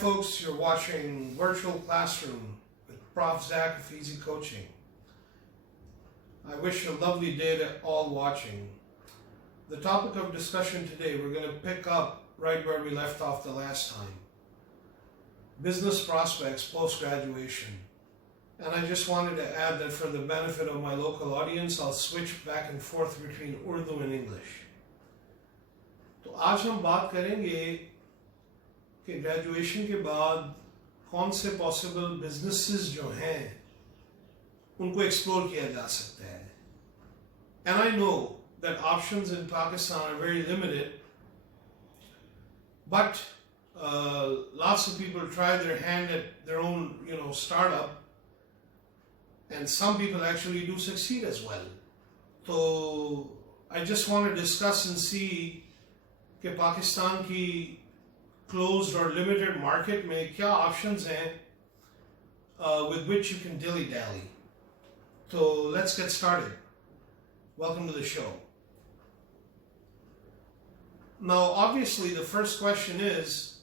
folks, you're watching Virtual Classroom with Prof.ZAK of Easy Coaching. I wish you a lovely day to all watching. The topic of discussion today, we're going to pick up right where we left off the last time. Business prospects post-graduation. And I just wanted to add that for the benefit of my local audience, I'll switch back and forth between Urdu and English. तो आज हम बात करेंगे कि graduation के बाद कौन से पॉसिबल बिजनेसेस जो हैं उनको एक्सप्लोर किया जा सकता है. And I know that options in Pakistan are very limited, but lots of people try their hand at their own, startup, and some people actually do succeed as well. So I just want to discuss and see कि पाकिस्तान की closed or limited market में क्या options हैं with which you can dilly-dally. So let's get started. Welcome to the show. Now obviously the first question is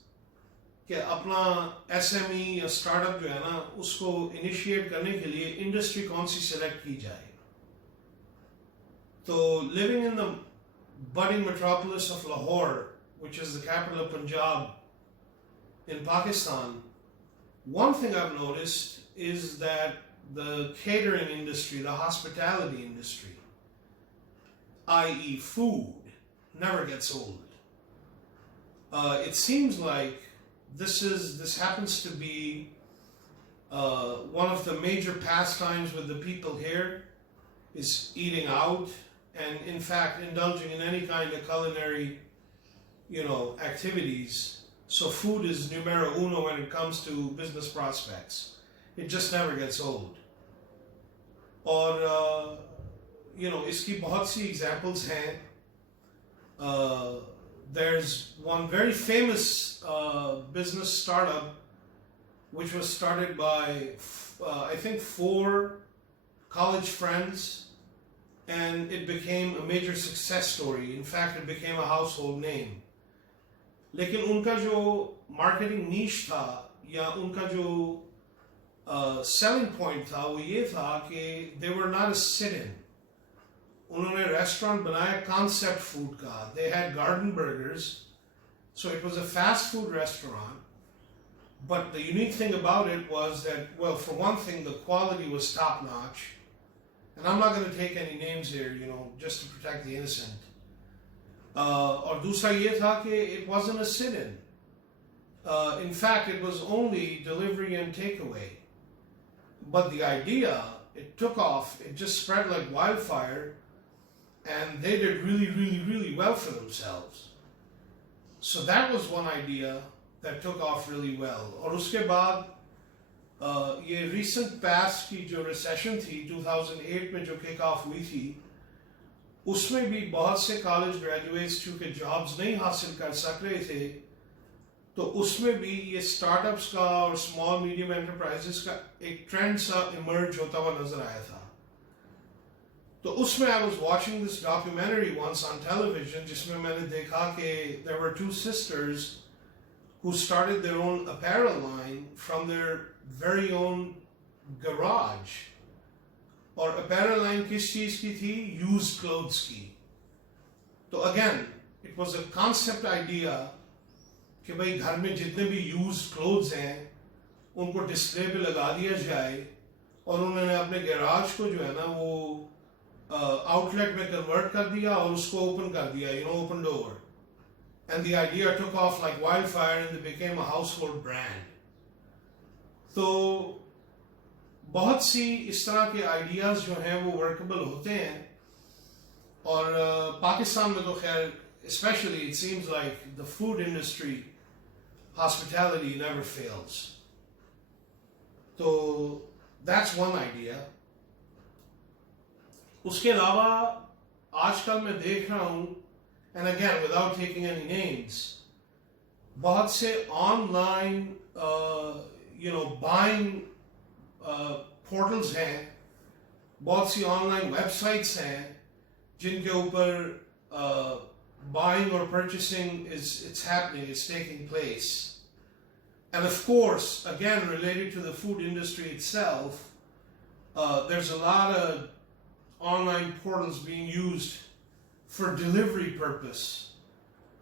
कि अपना SME या startup जो है ना उसको initiate करने के लिए industry कौन सी select की जाए. So living in the budding metropolis of Lahore, which is the capital of Punjab in Pakistan, one thing I've noticed is that the catering industry, the hospitality industry, i.e. food, never gets old. It seems like this happens to be one of the major pastimes with the people here is eating out, and in fact indulging in any kind of culinary activities. So food is numero uno when it comes to business prospects. It just never gets old. और इसकी बहुत सी examples हैं. There's one very famous business startup which was started by I think 4 college friends, and it became a major success story. In fact, it became a household name. लेकिन उनका जो marketing niche था या उनका जो selling point था वो ये था कि they were not a sit-in. उन्होंने restaurant बनाया concept food का. They had garden burgers, so it was a fast food restaurant. But the unique thing about it was that, well, for one thing, the quality was top notch. And I'm not going to take any names here, just to protect the innocent. और दूसरा ये था कि it wasn't a sit-in. In fact, it was only delivery and takeaway. But the idea, it took off, it just spread like wildfire, and they did really, really, really well for themselves. So that was one idea that took off really well. और उसके बाद ये recent past की जो recession थी 2008 में जो kick off हुई थी, उसमें भी बहुत से college graduates चूँकि jobs नहीं हासिल कर सक रहे थे, तो उसमें भी ये startups का और small medium enterprises का एक trend सा emerge होता हुआ नजर आया था. तो उसमें I was watching this documentary once on television जिसमें मैंने देखा कि there were 2 sisters who started their own apparel line from their very own garage. और apparel line किस चीज़ की थी? Used clothes की. तो again, it was a concept idea कि भाई घर में जितने भी used clothes हैं उनको display पे लगा दिया जाए, और उन्होंने अपने garage को जो है ना वो outlet में convert कर दिया और उसको open कर दिया, open door. And the idea took off like wildfire and it became a household brand. तो बहुत सी इस तरह के ideas जो हैं वो workable होते हैं, और पाकिस्तान में तो खैर especially it seems like the food industry, hospitality never fails. So that's one idea. उसके अलावा आजकल मैं देख रहा हूँ, and again without taking any names, बहुत से online buying portals हैं, बहुत सी online websites हैं जिनके ऊपर buying or purchasing it's happening, it's taking place. And of course, again, related to the food industry itself, there's a lot of online portals being used for delivery purpose.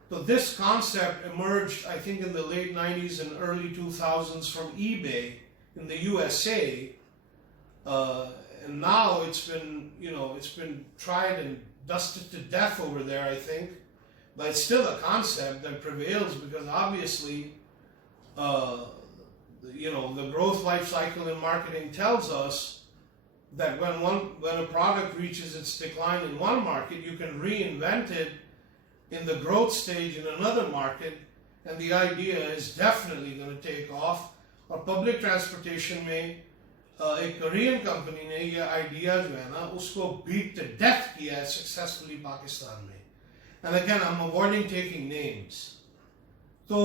So this concept emerged, I think, in the late 90s and early 2000s from eBay in the USA. And now it's been tried and dusted to death over there, I think. But it's still a concept that prevails because obviously, the growth life cycle in marketing tells us that when a product reaches its decline in one market, you can reinvent it in the growth stage in another market, and the idea is definitely going to take off. और public transportation में एक Korean company ने ये idea जो है ना उसको beat to death किया है successfully पाकिस्तान में. And again, I'm avoiding taking names. तो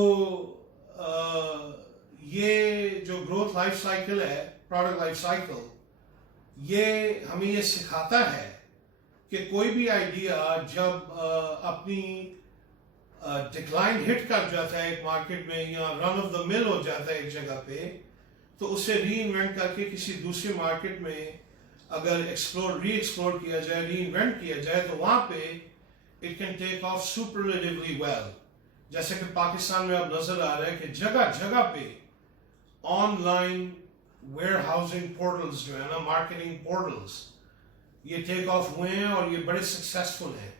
ये जो growth life cycle है, product life cycle, ये हमें ये सिखाता है कि कोई भी आइडिया जब अपनी डिक्लाइन हिट कर जाता है एक मार्केट में या रन ऑफ द मिल हो जाता है एक जगह पे, तो उसे रीइन्वेंट करके किसी दूसरे मार्केट में अगर री एक्सप्लोर किया जाए, रीइन्वेंट किया जाए, तो वहां पे it can take off superlatively well. जैसे कि पाकिस्तान में अब नजर आ रहा है कि जगह जगह पे ऑनलाइन वेयरहाउसिंग पोर्टल्स जो है ना, मार्केटिंग पोर्टल्स, ये टेक ऑफ हुए हैं और ये बड़े सक्सेसफुल हैं.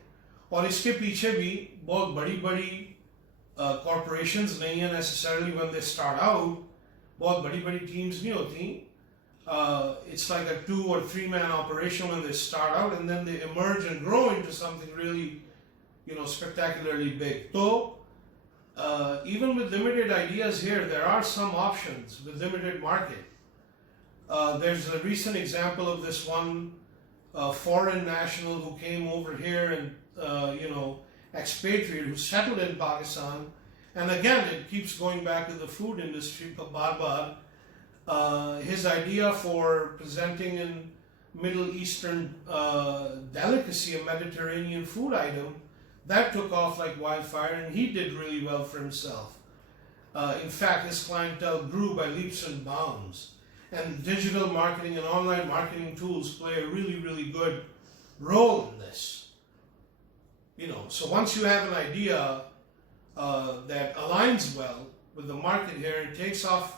और इसके पीछे भी बहुत बड़ी बड़ी कॉरपोरेशंस नहीं है necessarily. When they start out, बहुत बड़ी बड़ी टीम्स नहीं होती. It's like a 2 or 3 man operation when they start out, and then they emerge and grow into something really, spectacularly big. So even with limited ideas here, there are some options with limited market. There's a recent example of this one foreign national who came over here and expatriate who settled in Pakistan. And again, it keeps going back to the food industry. Bar his idea for presenting in Middle Eastern delicacy, a Mediterranean food item, that took off like wildfire, and he did really well for himself. In fact, his clientele grew by leaps and bounds. And digital marketing and online marketing tools play a really, really good role in this. So once you have an idea that aligns well with the market here, it takes off.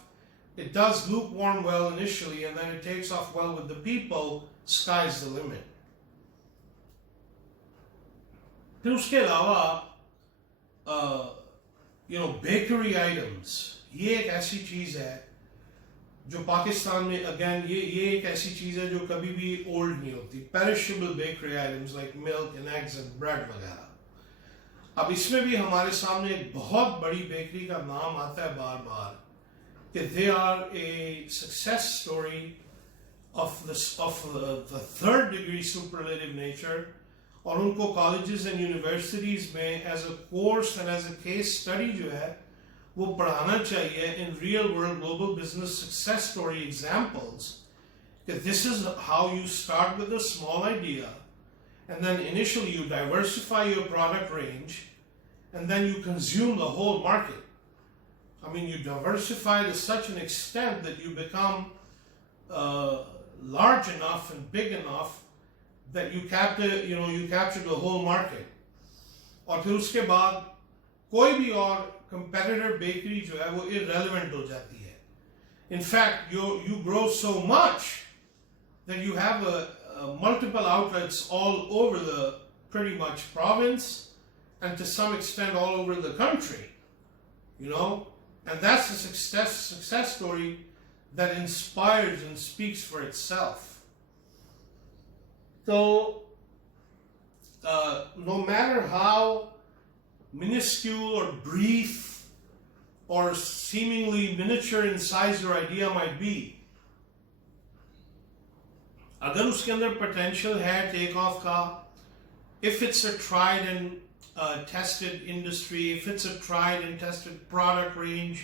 It does lukewarm well initially, and then it takes off well with the people. Sky's the limit. फिर उसके अलावा bakery items, ये एक ऐसी चीज है जो पाकिस्तान में अगेन ये एक ऐसी चीज है जो कभी भी ओल्ड नहीं होती. Perishable bakery items like milk and eggs and bread वगैरह. अब इसमें भी हमारे सामने एक बहुत बड़ी बेकरी का नाम आता है बार बार कि they are a success story of the third degree superlative nature, और उनको कॉलेजेस एंड यूनिवर्सिटीज में as a course and as a case study जो है वो पढ़ाना चाहिए in real world global business success story examples. That this is how you start with a small idea, and then initially you diversify your product range, and then you consume the whole market. I mean, you diversify to such an extent that you become large enough and big enough that you capture the whole market. और फिर उसके बाद कोई भी और competitor bakery जो है वो irrelevant हो जाती है. In fact, you grow so much that you have multiple outlets all over the pretty much province, and to some extent all over the country, and that's a success story that inspires and speaks for itself. So no matter how minuscule or brief or seemingly miniature in size your idea might be, अगर उसके अंदर potential है take off का, if it's a tried and tested industry, if it's a tried and tested product range,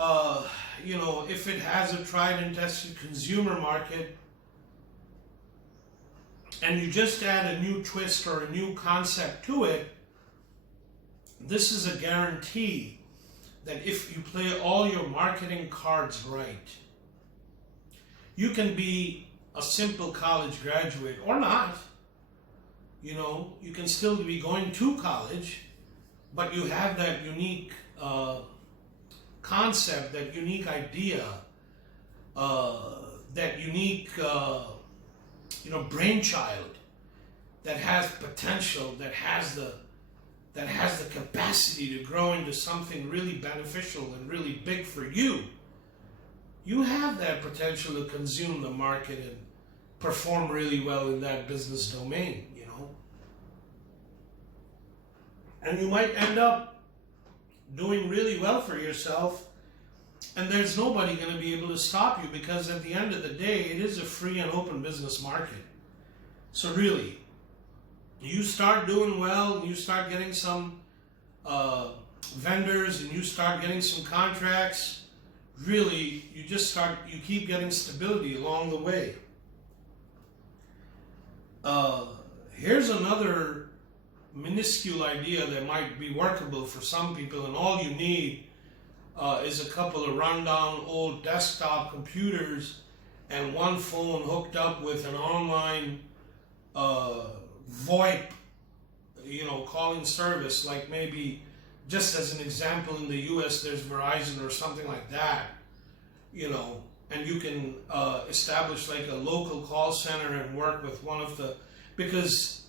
if it has a tried and tested consumer market, and you just add a new twist or a new concept to it, this is a guarantee that if you play all your marketing cards right, you can be a simple college graduate or not. You know, you can still be going to college, but you have that unique concept, that unique idea, that unique, brainchild that has potential, that has the capacity to grow into something really beneficial and really big for you. You have that potential to consume the market and perform really well in that business domain, you know. And you might end up doing really well for yourself, and there's nobody going to be able to stop you, because at the end of the day, it is a free and open business market. So really, you start doing well, and you start getting some vendors, and you start getting some contracts. Really, you keep getting stability along the way. Here's another minuscule idea that might be workable for some people, and all you need is a couple of rundown old desktop computers and one phone hooked up with an online VoIP, calling service. Like maybe, just as an example, in the US there's Verizon or something like that, and you can establish like a local call center and work with one of the, because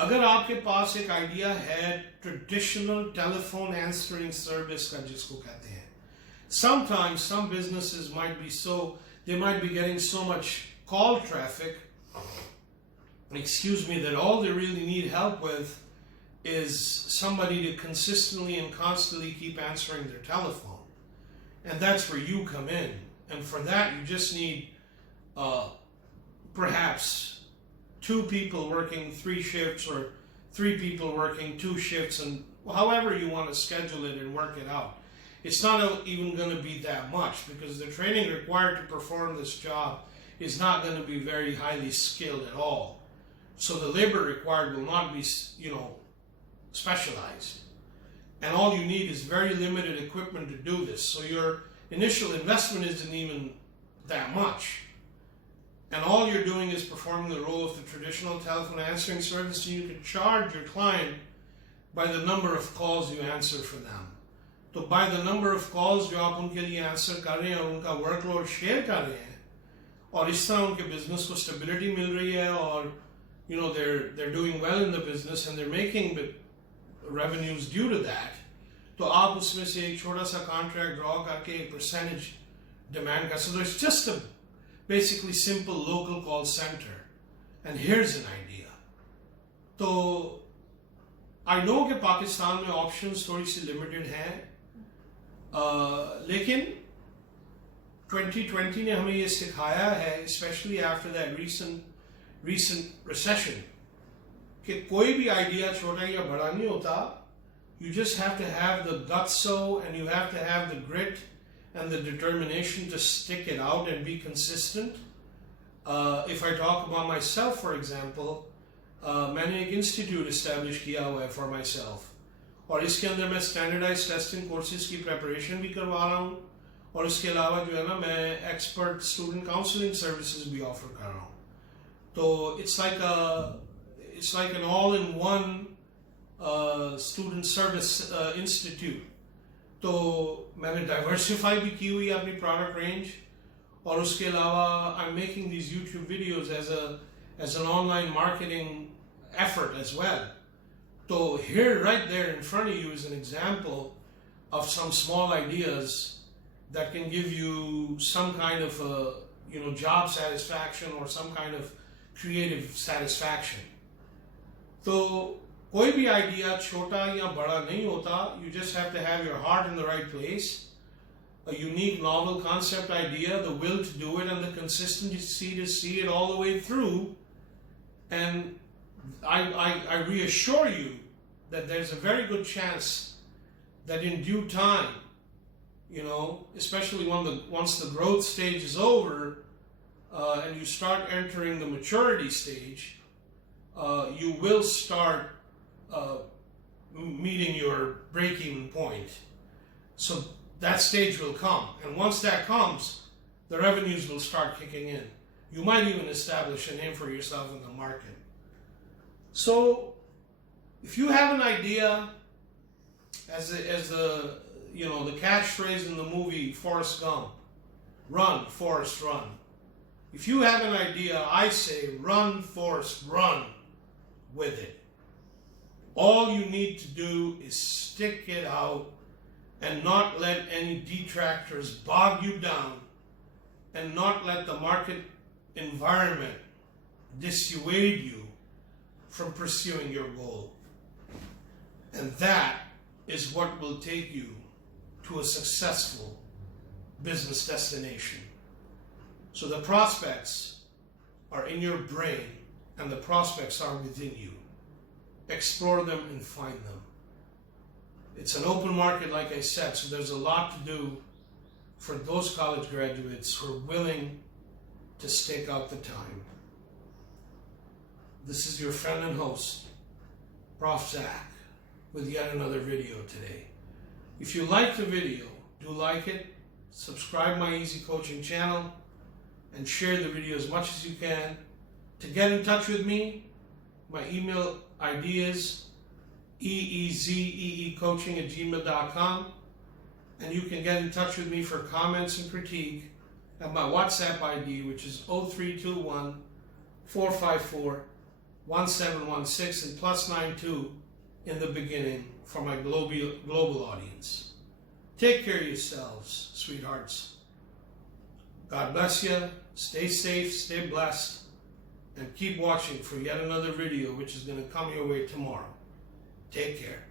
अगर आपके पास एक idea है traditional telephone answering service का, जिसको कहते हैं, sometimes some businesses might be getting so much call traffic, that all they really need help with is somebody to consistently and constantly keep answering their telephone. And that's where you come in. And for that, you just need perhaps 2 people working 3 shifts, or 3 people working 2 shifts, and however you want to schedule it and work it out. It's not even going to be that much, because the training required to perform this job is not going to be very highly skilled at all. So the labor required will not be, specialized. And all you need is very limited equipment to do this. So your initial investment isn't even that much. And all you're doing is performing the role of the traditional telephone answering service, and you can charge your client by the number of calls you answer for them. So by the number of calls जो आप उनके लिए answer कर रहे हैं और उनका workload share कर रहे हैं, और इस तरह उनके बिजनेस को स्टेबिलिटी मिल रही है, और they're doing well in the business and they're making revenues due to that, तो आप उसमें से एक छोटा सा contract draw करके एक percentage demand का. So it's just a basically simple local call center. And here's an idea. तो I know कि पाकिस्तान में options थोड़ी सी limited हैं, लेकिन 2020 ने हमें ये सिखाया है, especially after that recent recession, कि कोई भी idea छोटा या बड़ा नहीं होता. You just have to have the gusto, and you have to have the grit and the determination to stick it out and be consistent. If I talk about myself, for example, मैंने एक institute establish किया हुआ है for myself, और इसके अंदर मैं standardized testing courses की preparation भी करवा रहा हूँ, और इसके अलावा जो है ना, मैं expert student counseling services भी offer कर रहा हूँ. तो it's like an all-in-one student service institute. तो मैंने diversify भी की हुई अपनी product range, और उसके अलावा I'm making these YouTube videos as an online marketing effort as well. So here, right there in front of you, is an example of some small ideas that can give you some kind of job satisfaction or some kind of creative satisfaction. So कोई भी idea छोटा या बड़ा नहीं होता. You just have to have your heart in the right place, a unique novel concept idea, the will to do it, and the consistency to see it all the way through. And I reassure you that there's a very good chance that in due time, especially once the growth stage is over, and you start entering the maturity stage, you will start meeting your breaking point. So that stage will come. And once that comes, the revenues will start kicking in. You might even establish a name for yourself in the market. So if you have an idea, as the catchphrase in the movie Forrest Gump, run, Forrest, run. If you have an idea, I say run, Forrest, run with it. All you need to do is stick it out and not let any detractors bog you down, and not let the market environment dissuade you from pursuing your goal. And that is what will take you to a successful business destination. So the prospects are in your brain and the prospects are within you. Explore them and find them. It's an open market, like I said, so there's a lot to do for those college graduates who are willing to stake out the time. This is your friend and host, Prof.ZAK, with yet another video today. If you like the video, do like it, subscribe my Easy Coaching channel, and share the video as much as you can. To get in touch with me, my email ID is eezeecoaching@gmail.com, and you can get in touch with me for comments and critique at my WhatsApp ID, which is 0321 454 1716 and +92 in the beginning for my global audience. Take care of yourselves, sweethearts. God bless you. Stay safe, stay blessed, and keep watching for yet another video which is going to come your way tomorrow. Take care.